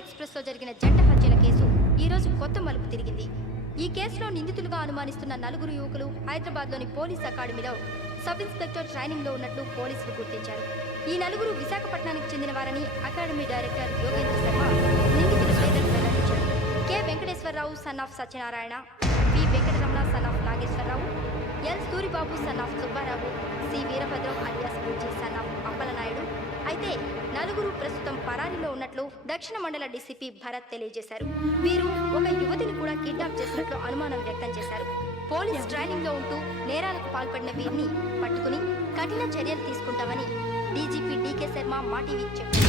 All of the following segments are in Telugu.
ఎక్స్ప్రెస్లో జరిగిన జంట హత్యల కేసు ఈరోజు కొత్త మలుపు తిరిగింది. ఈ కేసులో నిందితులుగా అనుమానిస్తున్న 4 యువకులు హైదరాబాద్లోని పోలీస్ అకాడమీలో సబ్ ఇన్స్పెక్టర్ ట్రైనింగ్లో ఉన్నట్లు పోలీసులు గుర్తించారు. ఈ 4 విశాఖపట్నానికి చెందిన వారని అకాడమీ డైరెక్టర్ యోగేంద్ర శర్మ నిందితుల పేర్లను వెల్లడించారు. K Venkateswara Rao son of Satyanarayana, P Venkataramana son of Nageswara Rao, L Suribabu son of Subba Rao, C Veerabhadram alias Bujji son of Appalanaidu. అయితే 4 ప్రస్తుతం పరారీలో ఉన్నట్లు దక్షిణ మండల డీసీపీ భరత్ తెలియజేశారు. వీరు ఒక యువతిని కూడా కిడ్నాప్ చేసినట్లు అనుమానం వ్యక్తం చేశారు. పోలీస్ ట్రైనింగ్ లో ఉంటూ నేరాలకు పాల్పడిన వీరిని పట్టుకుని కఠిన చర్యలు తీసుకుంటామని డీజీపీ డీకే శర్మ మా టీవీకి చెప్పారు.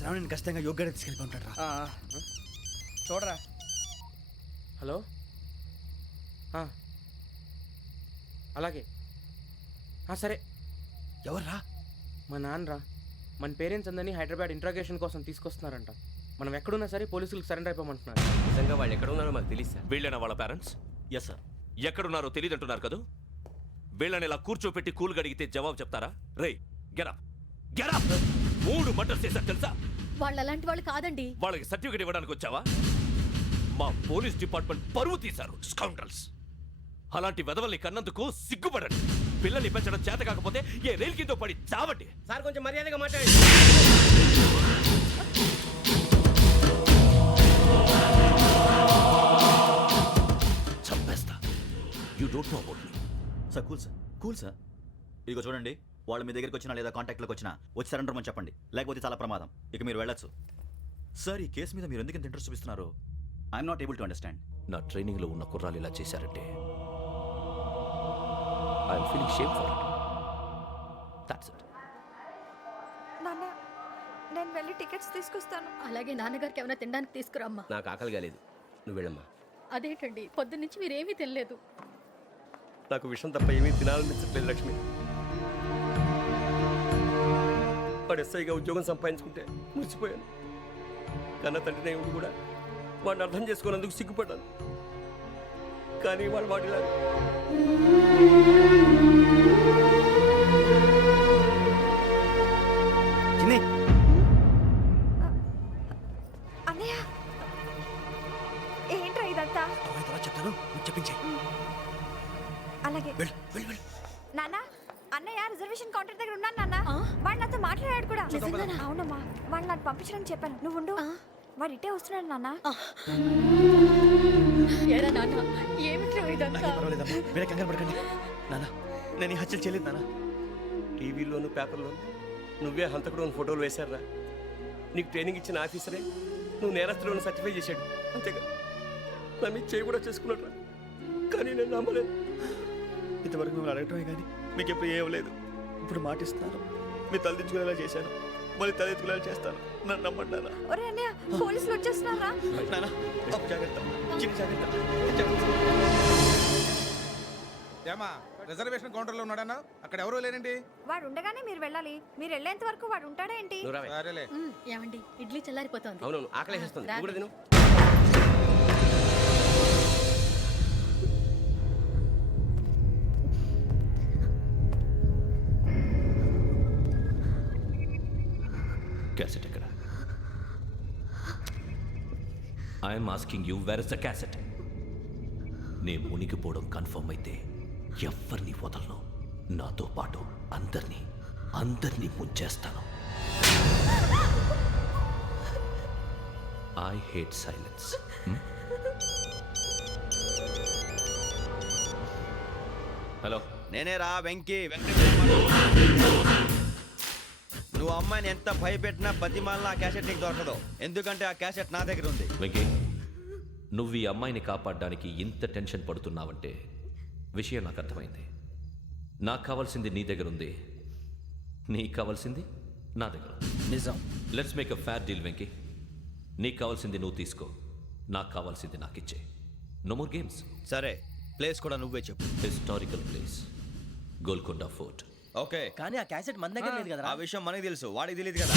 శ్రావణిని ఖచ్చితంగా యోగ్యత తీసుకెళ్ళి ఉంటాడు. చూడరా. హలో, అలాగే సరే. ఎవర్రా? మా నాన్నరా. మన పేరెంట్స్ అందరినీ హైదరాబాద్ ఇంట్రాగేషన్ కోసం తీసుకొస్తున్నారంట. మనం ఎక్కడున్నా సరే పోలీసులకు సరెండర్ అయిపోమంటున్నారు. నిజంగా వాళ్ళు ఎక్కడ ఉన్నారో మాకు తెలియదు సార్. వీళ్ళైనా వాళ్ళ పేరెంట్స్? Yes sir. ఎక్కడున్నారో తెలియదంటున్నారు కదా. వీళ్ళని ఇలా కూర్చోపెట్టి కూల్ గడిగితే జవాబు చెప్తారా? రే గెటప్ గెటప్. 3 మర్డర్స్ చేశారు తెలుసా? వాళ్ళు అలాంటి వాళ్ళు కాదండి. వాళ్ళకి సర్టిఫికేట్ ఇవ్వడానికి వచ్చావా? మా పోలీస్ డిపార్ట్మెంట్ పరువు తీశారు స్కౌండ్రల్స్. అలాంటి వెధవల్ని కన్నందుకు సిగ్గుపడండి. పిల్లల్ని పెంచడం చేత కాకపోతే ఏ రైలు కింద పడి చావండి. సార్ కొంచెం మర్యాదగా మాట్లాడండి. చంపేస్తా. You don't know about me. Sir cool sir. ఇదిగో చూడండి, వాళ్ళు మీ దగ్గరికి వచ్చినా లేదా కాంటాక్ట్లోకి వచ్చినా వచ్చి సరెండర్ అని చెప్పండి, లేకపోతే చాలా ప్రమాదం. ఇక మీరు వెళ్ళొచ్చు. సార్, ఈ కేసు మీద మీరు ఎందుకు ఇంత ఇంట్రెస్ట్ చూపిస్తున్నారు? I'm not able to understand. నా ట్రైనింగ్లో ఉన్న కుర్రాలు ఇలా చేశారంటే I'm feeling shame for it. That's it. నాన్న, నేను వెళ్ళి టికెట్స్ తీసుకొస్తాను. అలాగే నాన్నగారికి ఏమైనా తినడానికి తీసుకురామ్మా. నాకు ఆకలి కాలేదు, నువ్వు వెళ్ళమ్మా. అదేంటండి, పొద్దున్నుంచి మీరేమీ తినలేదు. నాకు విషయం తప్ప ఏమీ తినాలనిపించట్లేదు లక్ష్మి. వాడు ఎస్ఐగా ఉద్యోగం సంపాదించుకుంటే మురిసిపోయాను. కన్న తండ్రినే ఉండి కూడా వాడిని అర్థం చేసుకున్నందుకు సిగ్గుపడ్డాను. కానీ వాడిలా అన్నయ్య, ఏంట్రా ఇదంతా? చెప్తాను, చెప్పించే. అలాగే నాన్న. అన్నయ్య రిజర్వేషన్ కౌంటర్ దగ్గర ఉన్నాను నాన్న. వాడు నాతో మాట్లాడాడు కూడా. అవునమ్మా, వాడు నాకు పంపించడం చెప్పాను. నువ్వు ఉండు, వాడు ఇట్టే వస్తున్నాడు నాన్న. నేను హత్యలు చేయలేదు నాన్న. టీవీలోను పేపర్లోను నువ్వే హంతకుడు ఫోటోలు వేశారా? నీకు ట్రైనింగ్ ఇచ్చిన ఆఫీసరే నువ్వు నేరస్తులను సర్టిఫై చేశాడు. అంతేగా నా మీద చేయి కూడా చేసుకున్నట్రా. కానీ నేను నమ్మలేదు. ఇంతవరకు మిమ్మల్ని అడగటమే కానీ మీకు ఎప్పుడు ఏమలేదు. ఇప్పుడు మాటిస్తున్నాను, మీరు తలదించుకునేలా చేశాను, మళ్ళీ తలెత్తుకునేలా చేస్తాను. నన్ను నమ్మండి నాన్న. ఒరే అన్నయ్య, పోలీసులు వచ్చేస్తున్నారా? నాన్న జాగ్రత్త, చిన్న జాగ్రత్త. ఏమా, రిజర్వేషన్ కౌంటర్లో ఉన్నాడన్నా? అక్కడ ఎవరూ లేనండి. వాడు ఉండగానే మీరు వెళ్ళాలి. మీరు వెళ్ళేంత వరకు వాడు ఉంటాడా ఏంటి? సరేలే. ఏమండి, ఇడ్లీ చల్లారిపోతుంది. అవునవును, ఆకలేస్తుంది. నువ్వు కూడా తిను. క్యాసెట్ ఎక్కడ? I'm asking you, where is the cassette? నే మునిగిపోవడం కన్ఫర్మ్ అయితే ఎవ్వరిని వదలను. నాతో పాటు అందరినీ ముంచేస్తాను. I hate silence. హలో, నేనేరా వెంకీ. నువ్వు అమ్మాయిని ఎంత భయపెట్టినా బతిమాలినా ఆ క్యాసెట్ నీకు దొరకదు. ఎందుకంటే ఆ క్యాసెట్ నా దగ్గర ఉంది. వెంకీ, నువ్వు ఈ అమ్మాయిని కాపాడడానికి ఇంత టెన్షన్ పడుతున్నావంటే విషయం నాకు అర్థమైంది. నాకు కావాల్సింది నీ దగ్గర ఉంది, నీకు కావాల్సింది నా దగ్గర. నిజం. Let's make a fair deal Venky. నీకు కావాల్సింది నువ్వు తీసుకో, నాకు కావాల్సింది నాకు ఇచ్చే. No more games. సరే, ప్లేస్ కూడా నువ్వే చెప్పు. Historical place, Golconda fort. Okay, కానీ ఆ క్యాసెట్ మన దగ్గర లేదు కదా. ఆ విషయం మనకి తెలుసు, వాడికి తెలియదు కదా.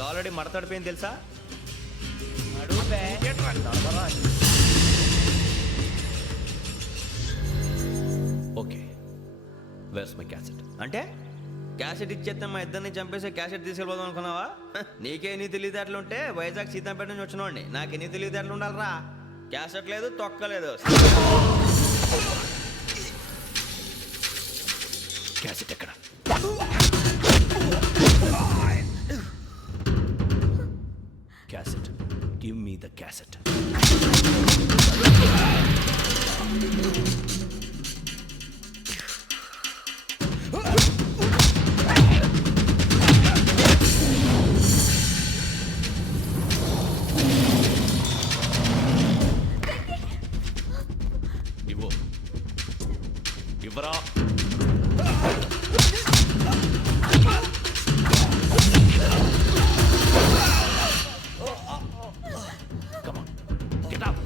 నీకు ఆల్రెడీ మడతడిపోయింది తెలుసా? Okay, where's my cassette? అంటే క్యాసెట్ ఇచ్చేస్తే మా ఇద్దరిని చంపేసి క్యాసెట్ తీసుకెళ్ళిపోదాం అనుకున్నావా? నీకే ఎన్ని తెలివితేటలు ఉంటే వైజాగ్ సీతంపేట నుంచి వచ్చినోడిని నాకు ఎన్ని తెలివితేటలు ఉండాలరా? క్యాసెట్ లేదు, తొక్కలేదు. క్యాసెట్ ఎక్కడ? Cassette, give me the cassette. ఇవ్వు, ఇవ్వరా. Come on, get up.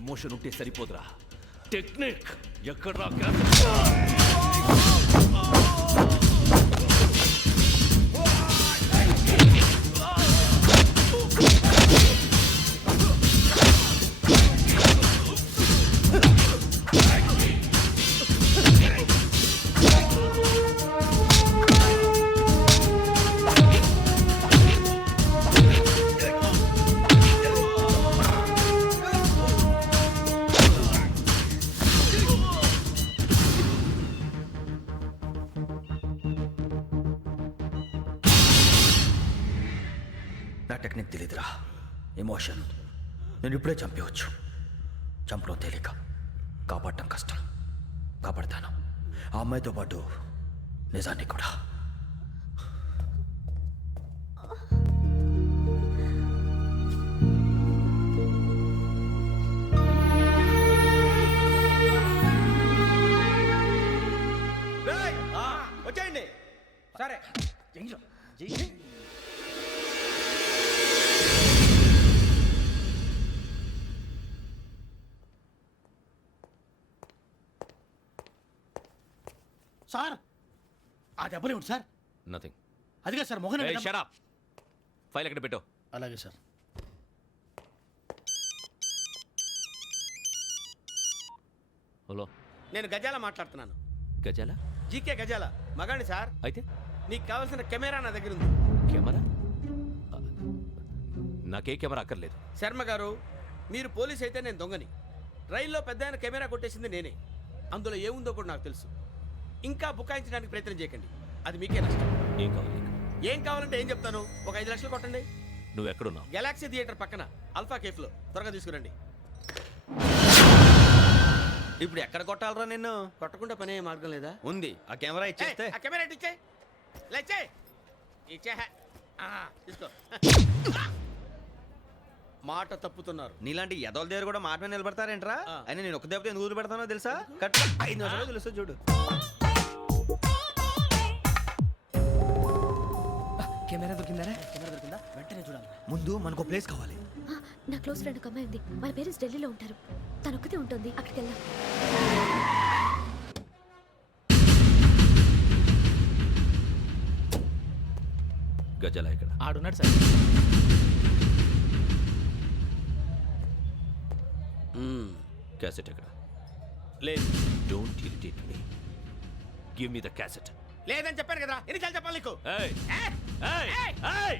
Emotion ఉంటే సరిపోదురా, టెక్నిక్ ఎక్కడ్రా? నా టెక్నిక్ తెలీదురా, ఎమోషన్. నేను ఇప్పుడే చంపేవచ్చు. చంపడం తేలిక, కాపాడటం కష్టం. కాపాడతాను ఆ అమ్మాయితో పాటు నిజాన్ని కూడా. వచ్చేయండి. సరే సార్, ఆ దెబ్బలు ఏమిటి సార్? నథింగ్. అదిగా sir Mohan. Shut up. File ఎక్కడ పెట్టు? అలాగే సార్. హలో, నేను గజాల మాట్లాడుతున్నాను. గజాల? జీకే గజాల మగాండి సార్. అయితే నీకు కావాల్సిన కెమెరా నా దగ్గర ఉంది. కెమెరా? నాకే కెమెరా అక్కర్లేదు. శర్మ గారు, మీరు పోలీస్ అయితే నేను దొంగని. రైల్లో పెద్ద ఆయన కెమెరా కొట్టేసింది నేనే. అందులో ఏముందో కూడా నాకు తెలుసు. ఇంకా బుకాయించడానికి ప్రయత్నం చేయకండి, అది మీకే నష్టం. ఏం కావాలి? ఏం కావాలంటే ఏం చెప్తాను. ఒక 5 లక్షలు కొట్టండి. నువ్వు ఎక్కడున్నావు? గెలాక్సీ థియేటర్ పక్కన అల్ఫా కేఫ్లో. త్వరగా తీసుకురండి. ఇప్పుడు ఎక్కడ కొట్టాలరా నిన్ను? కొట్టకుండా పనే మార్గం లేదా? ఉంది. ఆ కెమెరా ఇచ్చేస్తే. ఆ కెమెరా ఇచ్చే లేచే ఇచ్చే. తీసుకో. మాట తప్పుతున్నారు. నీలాంటి ఎదల దగ్గర కూడా మాట మీద నిలబడతారేంట్రా? అని నేను ఒక దెబ్బతో ఎందుకు పెడతానో తెలుసా? కట్ 5 నిమిషాలు తెలుసు చూడు. కెమెరా దొరికిందా? వెంటనే చూడాలి. ముందు మనకు ప్లేస్ కావాలి. నా క్లోజ్ ఫ్రెండ్ ఒక అమ్మాయి ఉంది. వాళ్ళ పేరెంట్స్ ఢిల్లీలో ఉంటారు. తను ఒక్కతే ఉంటుంది. అక్కడికి వెళ్దాం. గజాల ఇక్కడ? ఆడున్నాడు సార్. క్యాసెట్ ఎక్కడ? లేదు. Don't irritate me. Give me the cassette. లేదని చెప్పాను కదా, ఎన్నిసార్లు చెప్పాలి నీకు? ఏయ్ ఏయ్ ఏయ్!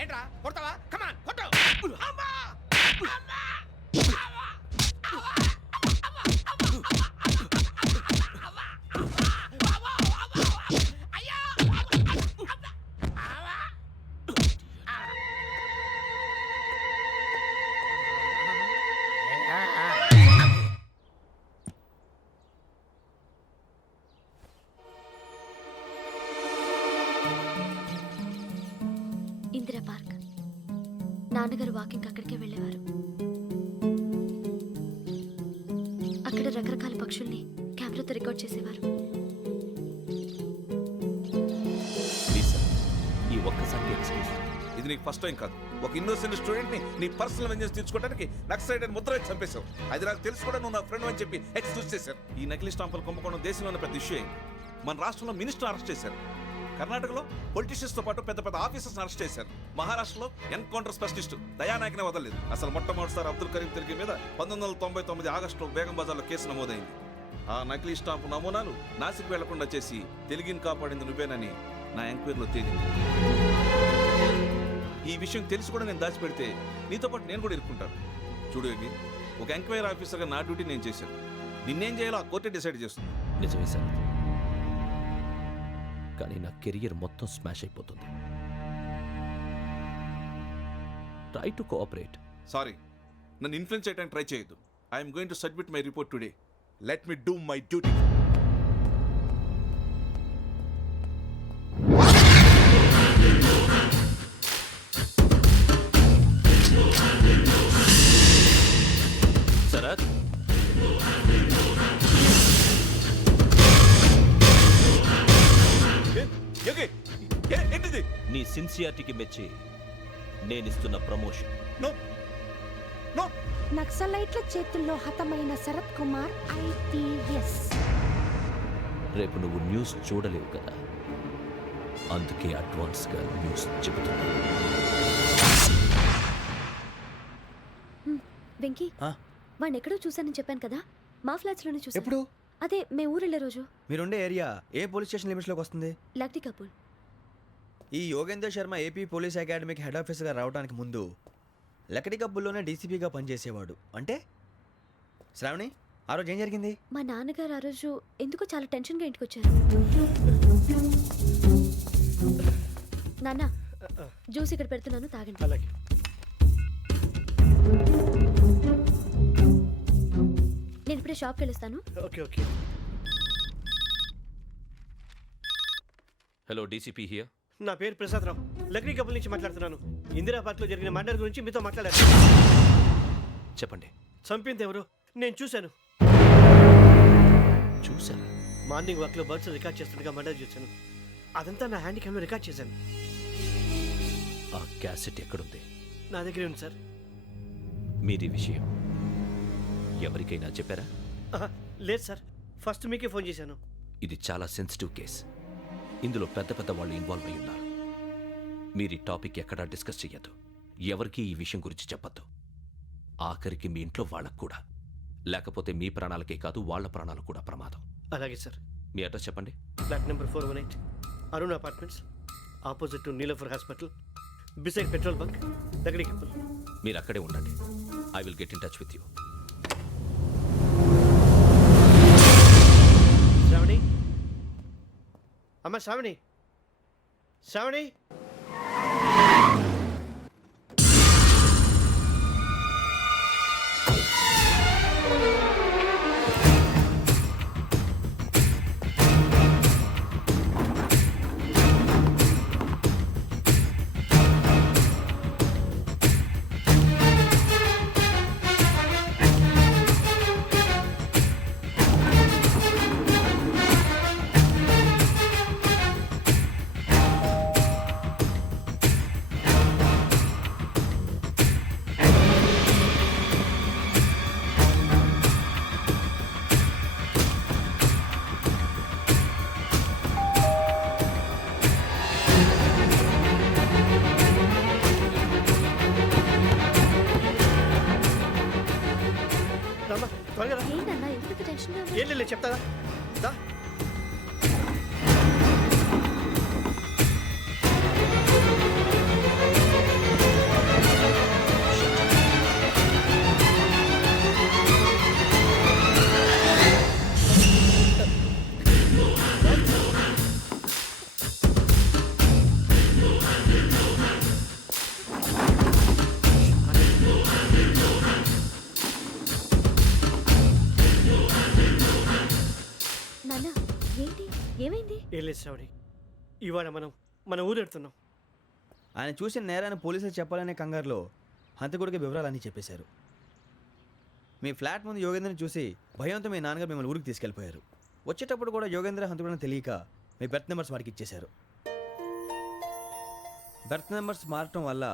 ఏంట్రా కొడతావా? కమాన్ కొట్టు. ఇందిరా పార్క్. నాన్నగారు వాకింగ్ అక్కడికే వెళ్ళేవారు. అక్కడ పక్షుల్ని కెమెరాతో రికార్డ్ చేసేవారు. ప్లీజ్ సార్, ఈ ఒక్కసారి ఎక్స్క్యూజ్. ఇది నీకు ఫస్ట్ టైం కాదు. ఒక ఇన్నోసెంట్ స్టూడెంట్ ని నీ పర్సనల్ వెంజెన్స్ తీర్చుకోవడానికి నక్సలైట్ అని ముద్ర వేసి చంపేశావు. అది నాకు తెలుసు కూడా నువ్వు నా ఫ్రెండ్ అని చెప్పి ఎక్స్క్యూజ్ చేశారు. ఈ నకిలీ స్టాంపులు కుంభకోణం దేశంలోనే పెద్ద ఇష్యూ అయింది. మన రాష్ట్రంలో మినిస్టర్ అరెస్ట్ చేశారు. కర్ణాటకలో పొలిటీషియన్స్ తో పాటు పెద్ద పెద్ద ఆఫీసర్స్ అరెస్ట్ చేశారు. మహారాష్ట్రలో ఎన్కౌంటర్ స్పెషలిస్ట్ దయానాయకనే వదలలేదు. అసలు మొట్టమొదటిసారి అబ్దుల్ కరీం తిరిగి మీద 1999 ఆగస్టులో బేగం బజార్లో కేసు నమోదైంది. ఆ నకిలీ స్టాంపు నమూనాలు నాసిక్ వెళ్లకుండా చేసి తెలుగుని కాపాడింది నువ్వేనని నా ఎంక్వైరీలో తేలింది. ఈ విషయం తెలిసి కూడా నేను దాచిపెడితే నీతో పాటు నేను కూడా ఇరుక్కుంటాను. చూడు యోగి, ఒక ఎంక్వైరీ ఆఫీసర్గా నా డ్యూటీ నేను చేశాను. నిన్నేం చేయాలో ఆ కోర్టే డిసైడ్ చేస్తుంది. నిజమే సార్, కానీ నా కెరియర్ మొత్తం స్మాష్ అయిపోతుంది. Try to cooperate. సారీ, నన్ను ఇన్ఫ్లుయెన్స్ చేయడానికి ట్రై చేయొద్దు. I'm going to submit my report today. Let me do my duty. Sharat, ఏంటిది? నీ సిన్సియారిటీకి మెచ్చి నేనిస్తున్న ప్రమోషన్. No no. నక్సలైట్ల చేతుల్లో హతమైన శరత్ కుమార్ IPS. రేపు నువ్వు న్యూస్ చూడలేవు కదా, అందుకే అడ్వాన్స్గా న్యూస్ చెబుతున్నా. వెంకీ, వాడిని ఎక్కడో చూశానని చెప్పాను కదా, మా ఫ్లాట్స్ లోనే చూసాను. ఎప్పుడు? అదే మేము ఊరెళ్ళే రోజు. మీరుండే ఏరియా ఏ పోలీస్ స్టేషన్ లిమిట్స్లోకి వస్తుంది? Lucky couple. ఈ యోగేందర్ శర్మ ఏపీ పోలీస్ అకాడమీకి హెడ్ ఆఫీసర్గా రావడానికి ముందు లకడి కబ్బుల్లోనే డీసీపీగా పనిచేసేవాడు. అంటే శ్రావణి, ఆ రోజు ఏం జరిగింది? మా నాన్నగారు ఆ రోజు ఎందుకో చాలా టెన్షన్గా ఇంటికి వచ్చారు. నాన్న, జ్యూస్ ఇక్కడ పెడుతున్నాను, తాగండి. అలాగే. నేను ఇప్పుడే షాప్కి వెళ్ళొస్తాను. Okay okay. Hello, DCP here. నా పేరు ప్రసాదరావు, లక్రీ కపుల్ నుంచి మాట్లాడుతున్నాను. ఇందిరా పార్క్లో జరిగిన మర్డర్ గురించి మీతో మాట్లాడారు. చెప్పండి. చంపింది ఎవరు? నేను చూశాను. చూసారా? మార్నింగ్ వాక్లో బర్డ్స్ రికార్డ్ చేస్తుండగా మర్డర్ చూశాను. అదంతా నా హ్యాండ్ క్యామ్లో రికార్డ్ చేశాను. ఆ క్యాసెట్ ఎక్కడుంది? నా దగ్గరే ఉంది సార్. మీరు ఈ విషయం ఎవరికైనా చెప్పారా? లేదు సార్, ఫస్ట్ మీకే ఫోన్ చేశాను. ఇది చాలా సెన్సిటివ్ కేస్. ఇందులో పెద్ద పెద్ద వాళ్ళు ఇన్వాల్వ్ అయి ఉన్నారు. మీరు ఈ టాపిక్ ఎక్కడా డిస్కస్ చెయ్యొద్దు. ఎవరికి ఈ విషయం గురించి చెప్పొద్దు. ఆఖరికి మీ ఇంట్లో వాళ్ళకు కూడా. లేకపోతే మీ ప్రాణాలకే కాదు, వాళ్ళ ప్రాణాలు కూడా ప్రమాదం. అలాగే సార్. మీ అడ్రస్ చెప్పండి. Flat number 418, Arun apartments, opposite to Niloufer hospital, beside petrol bunk, దగ్గర కపుల్. మీరు అక్కడే ఉండండి. I will get in touch with you. Sravani, అమ్మ శ్రావణి, శ్రావణి. త్వరగా రా. ఏంటన్నా ఎందుకు టెన్షన్గా ఉన్నావు? ఏం లేదు, చెప్తారా? దా. నాన్న, ఏంటి, ఏమైంది? ఏం లేదు శ్రావణి, ఇవాళ మనం మన ఊరు వెళ్తున్నాం. ఆయన చూసిన నేరాన్ని పోలీసులు చెప్పాలనే కంగారులో హంతకుడికి వివరాలన్నీ చెప్పేశారు. మీ ఫ్లాట్ ముందు యోగేంద్రని చూసి భయంతో మీ నాన్నగారు మిమ్మల్ని ఊరికి తీసుకెళ్ళిపోయారు. వచ్చేటప్పుడు కూడా యోగేంద్ర హంతకుడని తెలియక మీ బెర్త్ నెంబర్స్ వారికి ఇచ్చేశారు. బెర్త్ నెంబర్స్ మారటం వల్ల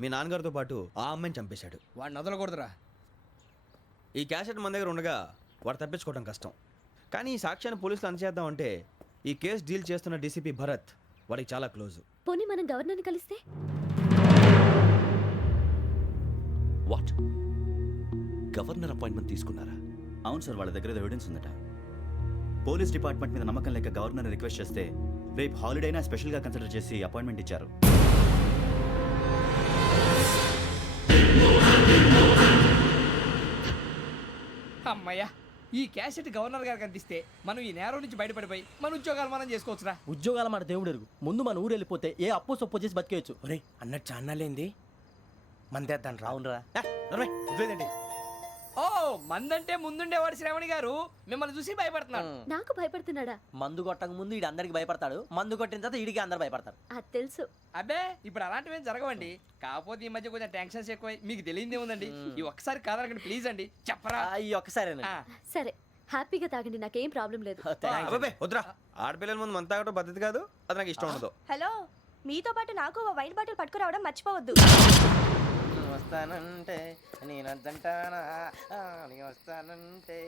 మీ నాన్నగారితో పాటు ఆ అమ్మాయిని చంపేశాడు. వాడిని వదలకూడదురా. ఈ క్యాసెట్ మన దగ్గర ఉండగా వాడు తప్పించుకోవడం కష్టం. కానీ ఈ సాక్ష్యాన్ని పోలీసులు అందజేద్దామంటే ఈ కేసు డీల్ చేస్తున్న డీసీపీ భరత్ వాడికి చాలా క్లోజు. పోనీ మనం గవర్నర్ని కలిస్తే? వాట్? గవర్నర్ అపాయింట్మెంట్ తీసుకున్నారా? అవును సార్, వాళ్ళ దగ్గర ఎవిడెన్స్ ఉందట. పోలీస్ డిపార్ట్మెంట్ మీద నమ్మకం లేక గవర్నర్ రిక్వెస్ట్ చేస్తే రేపు హాలిడేనా స్పెషల్గా కన్సిడర్ చేసి అపాయింట్మెంట్ ఇచ్చారు. అమ్మయ్యా, ఈ క్యాసెట్ గవర్నర్ గారికి అందిస్తే మనం ఈ నేరం నుంచి బయటపడిపోయి మన ఉద్యోగాలు మనం చేసుకోవచ్చురా. ఉద్యోగాల మాట దేవుడు ఎరుగు. ముందు మన ఊరు వెళ్ళిపోతే ఏ అప్పు సొప్పు చేసి బతికేయచ్చు. ఒరే అన్నట్టు చాన్నాలేంది మందేద్దాను రా. అవునరా? వదిలేదండి. ఓ మందంటే ముందుండేవాడు శ్రావణి గారు మిమ్మల్ని చూసి భయపడుతున్నాడు. నాకు భయపడుతున్నాడా? మందు కొట్టక ముందు ఈడు అందరికి భయపడతాడు, మందు కొట్టిన తర్వాత ఈడికి అందరు భయపడతారు. అది తెలుసు. అబ్బే ఇప్పుడు అలాంటివి ఏం జరగవండి. కాకపోతే ఈ మధ్య కొంచెం టెన్షన్స్ ఎక్కువై మీకు తెలియదే ఉందండి. ఈ ఒక్కసారి కాదనకండి ప్లీజ్ అండి, చెప్పరా. ఈ ఒక్కసారి సరే హ్యాపీగా తాగండి, నాకేం ప్రాబ్లం లేదు. అబ్బాబే వద్దురా, ఆడపిల్లల ముందు మంత తాగడం పద్ధతి కాదు, అది నాకు ఇష్టం ఉండదు. హలో, మీతో పాటు నాకు ఓ వైన్ బాటిల్ పట్టుకురావడం మర్చిపోవద్దు. వస్తానంటే నేను వస్తానంటే